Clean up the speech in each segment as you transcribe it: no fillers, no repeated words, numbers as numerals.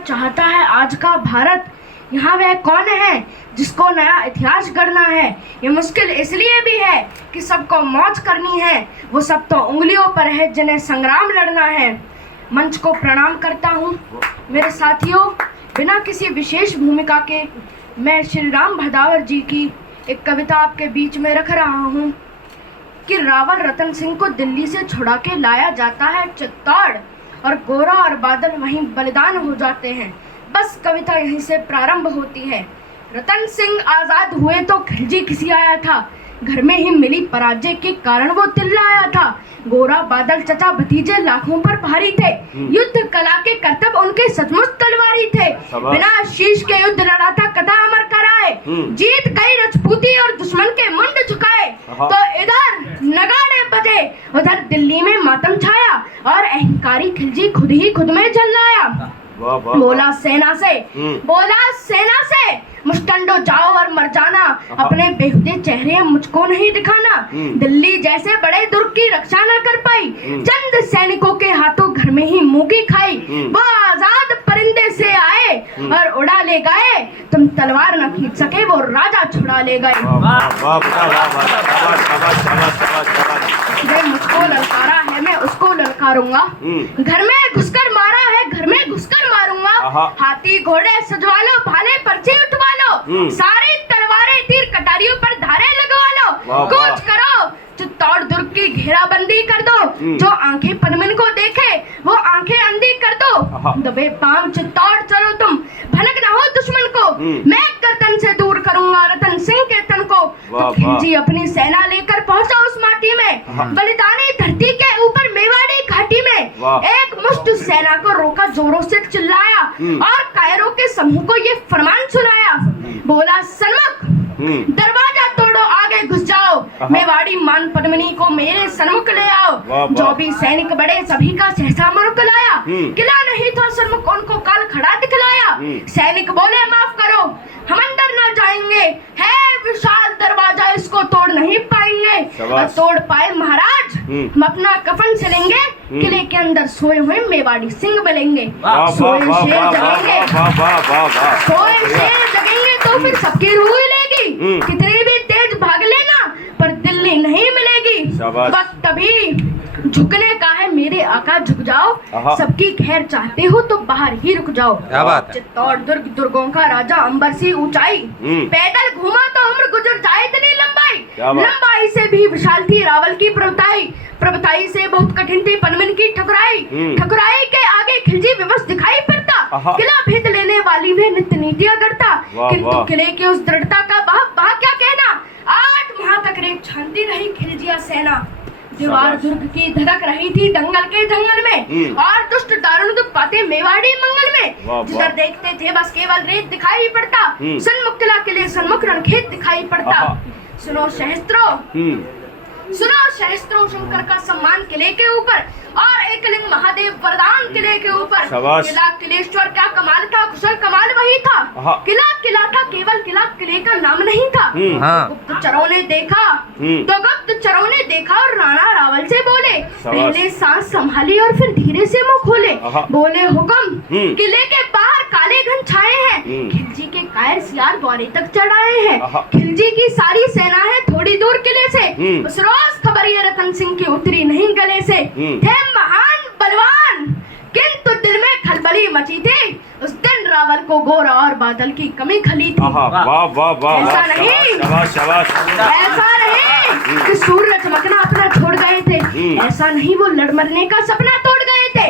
चाहता है आज का भारत। यहाँ वह कौन है जिसको नया इतिहास गढ़ना है। ये मुश्किल इसलिए भी है कि सबको मौज करनी है, वो सब तो उंगलियों पर है जिन्हें संग्राम लड़ना है। मंच को प्रणाम करता हूँ मेरे साथियों। बिना किसी विशेष भूमिका के मैं श्री राम भदावर जी की एक कविता आपके बीच में रख रहा हूँ कि रावल रतन सिंह को दिल्ली से छुड़ा के लाया जाता है चित्तौड़, और गोरा और बादल वहीं बलिदान हो जाते हैं। बस कविता यहीं से प्रारंभ होती है। रतन सिंह आज़ाद हुए तो खिलजी खिसी आया था, घर में ही मिली पराजय के कारण वो चिल्लाया था। गोरा बादल चचा भतीजे लाखों पर भारी थे, युद्ध कला के करतब उनके सचमुच तलवारी थे। बिना शीश के युद्ध लड़ा था कथा अमर कराए, जीत गई रजपूती और दुश्मन के मुंड झुकाए। तो इधर नगाड़े बजे, उधर दिल्ली में मातम छाया, और अहंकारी खिलजी खुद ही खुद में झल्लाया। बोला सेना से मुस्टंडो जाओ और मर जाना, अपने बेहुदे चेहरे मुझको नहीं दिखाना। दिल्ली जैसे बड़े दुर्ग की रक्षा न कर पाई, चंद सैनिकों के हाथों घर में ही मूंगी खाई। वो आजाद परिंदे से आए और उड़ा ले गए, तुम तलवार न खींच सके वो राजा छुड़ा ले गए। मुझको ललकारा है मैं उसको ललकारूंगा, घर में घुसकर मारा है घर में घुसकर मारूंगा। हाथी घोड़े सजवा लो, भाले पर्चे उठवा लो, सारी तलवारें तीर कटारियों पर धारे लगवा लो। कूच करो चित्तौड़ दुर्ग की घेराबंदी कर दो, जो आंखें पनमन को देखे वो आंखें अंधी कर दो। दबे पांव चित्तौड़ चलो तुम, भनक ना हो दुश्मन को, मैं गर्दन से दूर करूंगा रतन सिंह के तन को। तो खिलजी अपनी सेना लेकर पहुंचा उस माटी में, बलिदानी धरती के ऊपर मेवाड़ी घाटी में। एक मुश्त सेना को रोका, जोरों से चिल्लाया, और कायरों के समूह को ये फरमान सुनाया। बोला सन्मुख दरवाजा तोड़ो आगे घुस जाओ, मेवाड़ी मान पद्मिनी को मेरे सन्मुख ले आओ। जो भी सैनिक बड़े सभी का सहसा मुरुक लाया, किला नहीं था सन्मुख उनको काल खड़ा दिखलाया। सैनिक बोले माफ करो हम अंदर न जाएंगे, है विशाल दरवाजा इसको तोड़ नहीं पाएंगे। तोड़ पाए महाराज हम अपना कफन सिलेंगे, किले के अंदर सोए हुए मेवाड़ी सिंह मिलेंगे। सोए शेर जगेंगे, सोए शेर जगेंगे तो फिर सबकी रूह लेगी। कितनी भी तेज भाग लेना पर दिल्ली नहीं मिलेगी। वक्त तभी झुकने का है मेरे आका, झुक जाओ, सबकी खैर चाहते हो तो बाहर ही रुक जाओ। चित्तौड़ दुर्ग दुर्गों का राजा, अंबर सी ऊंचाई, पैदल घूमा तो उम्र गुजर जाए इतनी लंबाई से भी विशाल थी रावल की प्रभुताई से बहुत कठिन थी पनमन की ठकुराई के आगे खिलजी विवश दिखाई पड़ता। किला भेद लेने वाली वे नित्य नीतियां गढ़ता, किंतु किले की उस दृढ़ता का बाह क्या कहना। 8 माह तक रेत छानती रही खिलजिया सेना, दीवार दुर्ग की धड़क रही थी दंगल के जंगल में, और दुष्ट दारुण दुख पाते मेवाड़ी मंगल में। जिधर देखते थे बस केवल रेत दिखाई पड़ता, सन्मुख किला किले सन्मुख रणखेत दिखाई पड़ता। सुनो सहस्त्रों शंकर का सम्मान किले के ऊपर, और एकलिंग महादेव वरदान किले के ऊपर। किला किलेश्वर क्या कमाल था, कुशल कमाल वही था। किला था केवल किला, किले का नाम नहीं था। गुप्तचरों ने देखा और राणा रावल से बोले, पहले सांस संभाली और फिर धीरे से मुंह खोले। बोले हुक्म, किले के बाहर काले घन छाए हैं, खिलजी के कायर सियार द्वारे तक चढ़ाए हैं। खिलजी की सारी सेना है थोड़ी दूर किले से, उस रोज खबर ये रतन सिंह की उतरी नहीं गले से। थे महान बलवान किंतु दिल में खलबली मची थी, उस दिन रावल को गोरा और बादल की कमी खली थी। ऐसा नहीं कि सूर्य चमकना अपना छोड़ गए थे, ऐसा नहीं वो लड़ मरने का सपना तोड़ गए थे,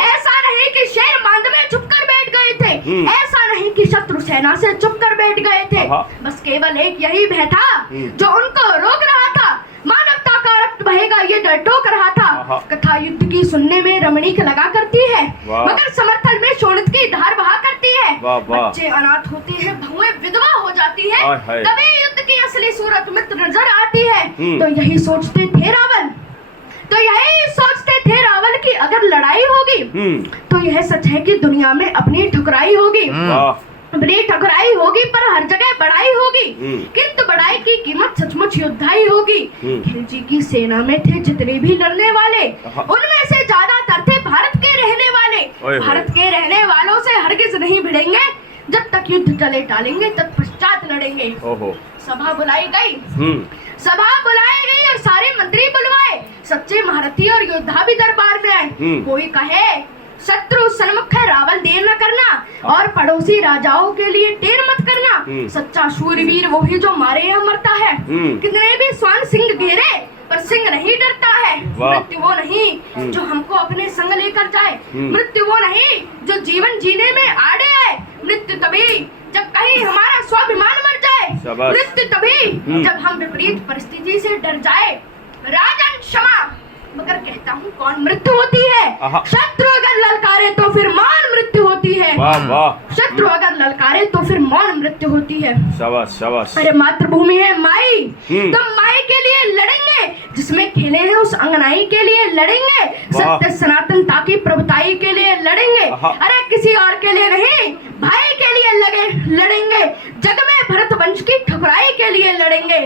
ऐसा नहीं कि शेर मांद में छुप कर बैठ गए थे, ऐसा नहीं कि शत्रु सेना से चुप कर बैठ गए थे। बस केवल एक यही भय था जो उनको रोक रहा था, मानवता का रक्त बहेगा ये डर टोक रहा था। कथा युद्ध की सुनने में रमणीक लगा करती है, मगर समर्थन में शोणित की धार बहा करती है। बच्चे अनाथ होते हैं, बहुएं विधवा हो जाती है, तभी युद्ध की असली सूरत मित्र नजर आती है। तो यही सोचते थे रावल की अगर लड़ाई होगी तो यह सच है कि दुनिया में अपनी ठुकराई होगी। अपनी ठकुराई होगी पर हर जगह बड़ाई होगी, किंतु बड़ाई की कीमत सचमुच योद्धाई होगी। खिलजी की सेना में थे जितने भी लड़ने वाले, उनमें से ज्यादातर थे भारत के रहने वाले भारत के रहने वालों से हरगिज नहीं भिड़ेंगे, जब तक युद्ध टले टालेंगे तत्पश्चात लड़ेंगे। सभा बुलाई गई, सभा बुलाई गई और सारे मंत्री बुलवाए, सच्चे महारथी और योद्धा भी दरबार में आए। कोई कहे शत्रु सन्मुख है रावल देर न करना, और पड़ोसी राजाओं के लिए टेर मत करना। सच्चा शूरवीर वो ही जो मारे या मरता है। कितने भी स्वान सिंह घेरे पर सिंह नहीं डरता है। मृत्यु वो नहीं जो हमको अपने संग लेकर जाए, मृत्यु वो नहीं जो जीवन जीने में आड़े आए। मृत्यु तभी जब कहीं हमारा स्वाभिमान मर जाए, मृत्यु तभी जब हम विपरीत परिस्थिति से डर जाए। राजन क्षमा मगर कहता हूँ कौन मृत्यु होती है। शत्रु अगर ललकारे तो फिर मौन मृत्यु होती है। शत्रु अगर ललकारे तो फिर मौन मृत्यु होती है। शाबाश शाबाश। अरे मातृभूमि है माई, तो माई के लिए लड़ेंगे, जिसमें खेले हैं उस अंगनाई के लिए लड़ेंगे। सत्य सनातनता की प्रभुताई के लिए लड़ेंगे, अरे किसी और के लिए नहीं, भाई के लिए लड़ेंगे। जग में भरत वंश की ठुकराई के लिए लड़ेंगे।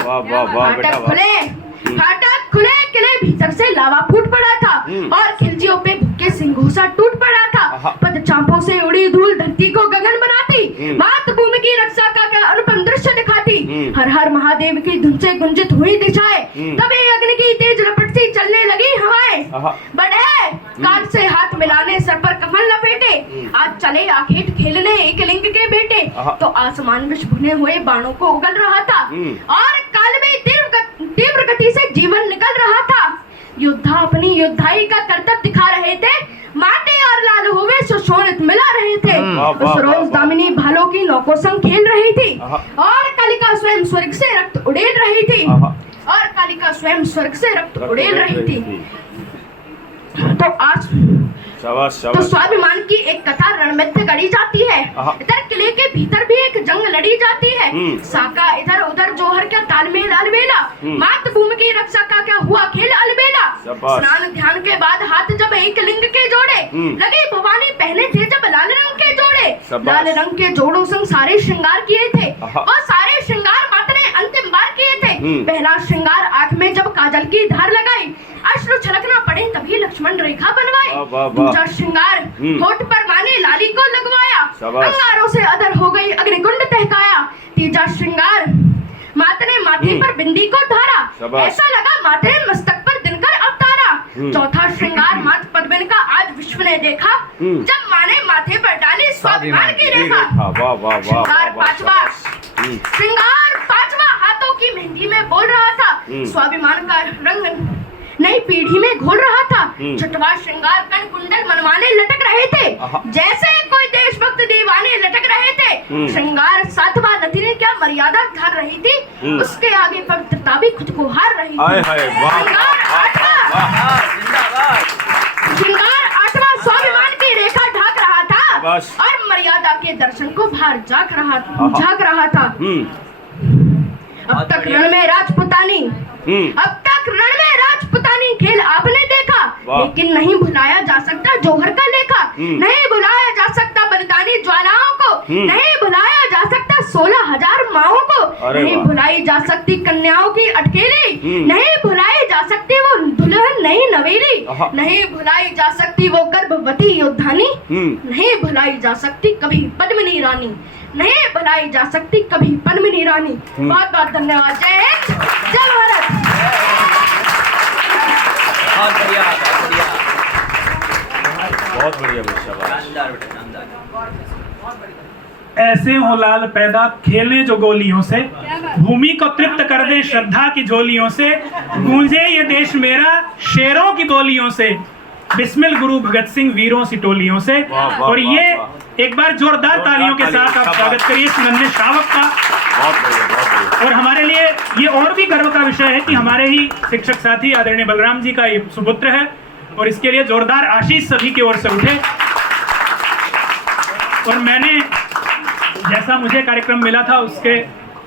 फाटक खुले किले भीतर से लावा फूट पड़ा था, और खिलजियों पे भूखे सिंघोसा टूट पड़ा था। पद चांपों से उड़ी धूल धरती को गगन बनाती, मातृभूमि की रक्षा का क्या अनुपम दृश्य दिखाती। हर हर महादेव की धुन से गुंजित हुई दिशाएं, तभी अग्नि की तेज रपट सी चलने लगी हवाएं। बढ़े कान से हाथ मिलाने सर पर कमल लपेटे, आज चले आखेट खेलने एक लिंग के बेटे। तो आसमान विष भुने हुए बाणों को उगल रहा था, और काल में तीव्र गति से जीवन निकल रहा था। योद्धा अपनी योद्धाई का कर्तव्य दिखा रहे थे, माटे और लाल हुए सुशोभित मिला रहे थे। उस रोज दामिनी भालों की नौकों संग खेल रही थी, और कालिका स्वयं स्वर्ग से रक्त उड़ेल रही थी, और कालिका स्वयं स्वर्ग से रक्त उड़ेल रही थी। तो आज तो स्वाभिमान की एक कथा रणमित्र गढ़ी जाती है। इधर किले के भीतर भी एक जंग लड़ी जाती है। साका इधर उधर जोहर का तालमेल अलबेला, मातृभूमि की रक्षा का क्या हुआ खेल अलबेला। स्नान ध्यान के बाद हाथ जब एक लिंग के जोड़े, लगे भवानी पहने थे जब लाल रंग के जोड़े। लाल रंग के जोड़ों संग सारे श्रृंगार किए थे, और सारे श्रृंगार माता ने अंतिम बार किए थे। पहला श्रृंगार आंख में जब काजल की धार लगाई, अश्रु छलकना पड़े तभी लक्ष्मण रेखा बनवाई। दूसरा श्रृंगार होठ पर माने लाली को लगवाया, अंगारों से अधर हो गई अग्निकुंड तहकाया। तीसरा श्रृंगार माता ने माथे पर बिंदी को धारा, ऐसा लगा माता ने मस्तक पर दिनकर अवतारा। चौथा श्रृंगार मात पद्मिनी का आज विश्व ने देखा, जब माने माथे पर डाली स्वाभिमान की रेखा। श्रृंगार पांचवा हाथों की मेहंदी में बोल रहा था, स्वाभिमान का रंग नई पीढ़ी में घोल रहा था। छठवां श्रृंगार कण कुंडल मनवाने लटक रहे थे, जैसे कोई देशभक्त दीवाने लटक रहे थे। श्रृंगार सातवां नथी ने क्या मर्यादा धार रही थी, उसके आगे पवित्रता भी खुद को हार रही थी। श्रृंगार आठवां स्वाभिमान की रेखा ढाक रहा था, और मर्यादा के दर्शन को बाहर झांक रहा था। अब तक रण में राजपुतानी खेल आपने देखा, लेकिन नहीं भुलाया जा सकता जौहर का लेखा। नहीं भुलाया जा सकता बलिदानी ज्वालाओं को, नहीं भुलाया जा सकता 16,000 माओं को, नहीं भुलाई जा सकती कन्याओं की अटकेली, नहीं भुलाई जा सकती वो दुल्हन नई नवेली, नहीं भुलाई जा सकती वो गर्भवती योद्धानी, नहीं भुलाई जा सकती कभी पद्मिनी रानी, नहीं भुलाई जा सकती कभी पद्मिनी रानी। बहुत बहुत धन्यवाद। जय हिंद, जय भारत। बहुत बढ़िया शाबाश। ऐसे हो लाल पैदा खेलने जो गोलियों से, भूमि को तृप्त कर दे श्रद्धा की झोलियों से। गूंजे ये देश मेरा शेरों की बोलियों से, बिस्मिल गुरु भगत सिंह वीरों सी टोलियों से। और ये एक बार जोरदार तालियों के साथ आप स्वागत करिए इस नन्हे श्रावक का। और हमारे लिए ये और भी गर्व का विषय है कि हमारे ही शिक्षक साथी आदरणीय बलराम जी का ये सुपुत्र है, और इसके लिए जोरदार आशीष सभी की ओर से उठे। और मैंने जैसा मुझे कार्यक्रम मिला था उसके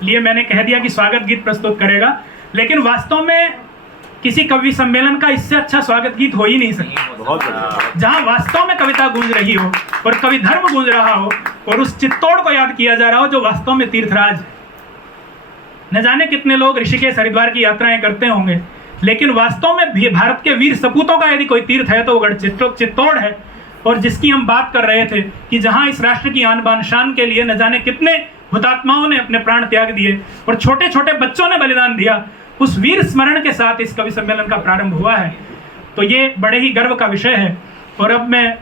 लिए मैंने कह दिया कि स्वागत गीत प्रस्तुत करेगा, लेकिन वास्तव में किसी कवि सम्मेलन का इससे अच्छा स्वागत गीत हो ही नहीं सकता, जहां वास्तव में कविता गूंज रही हो और कवि धर्म गूंज रहा हो, और उस चित्तौड़ को याद किया जा रहा हो जो वास्तव में तीर्थराज। न जाने कितने लोग ऋषिकेश हरिद्वार की यात्राएं करते होंगे, लेकिन वास्तव में भारत के वीर सपूतों का यदि कोई तीर्थ है तो वो गढ़ चित्तौड़ है, और जिसकी हम बात कर रहे थे कि जहां इस राष्ट्र की आन बान शान के लिए न जाने कितने हुतात्माओं ने अपने प्राण त्याग दिए और छोटे छोटे बच्चों ने बलिदान दिया, उस वीर स्मरण के साथ इस कवि सम्मेलन का प्रारंभ हुआ है। तो ये बड़े ही गर्व का विषय है। और अब मैं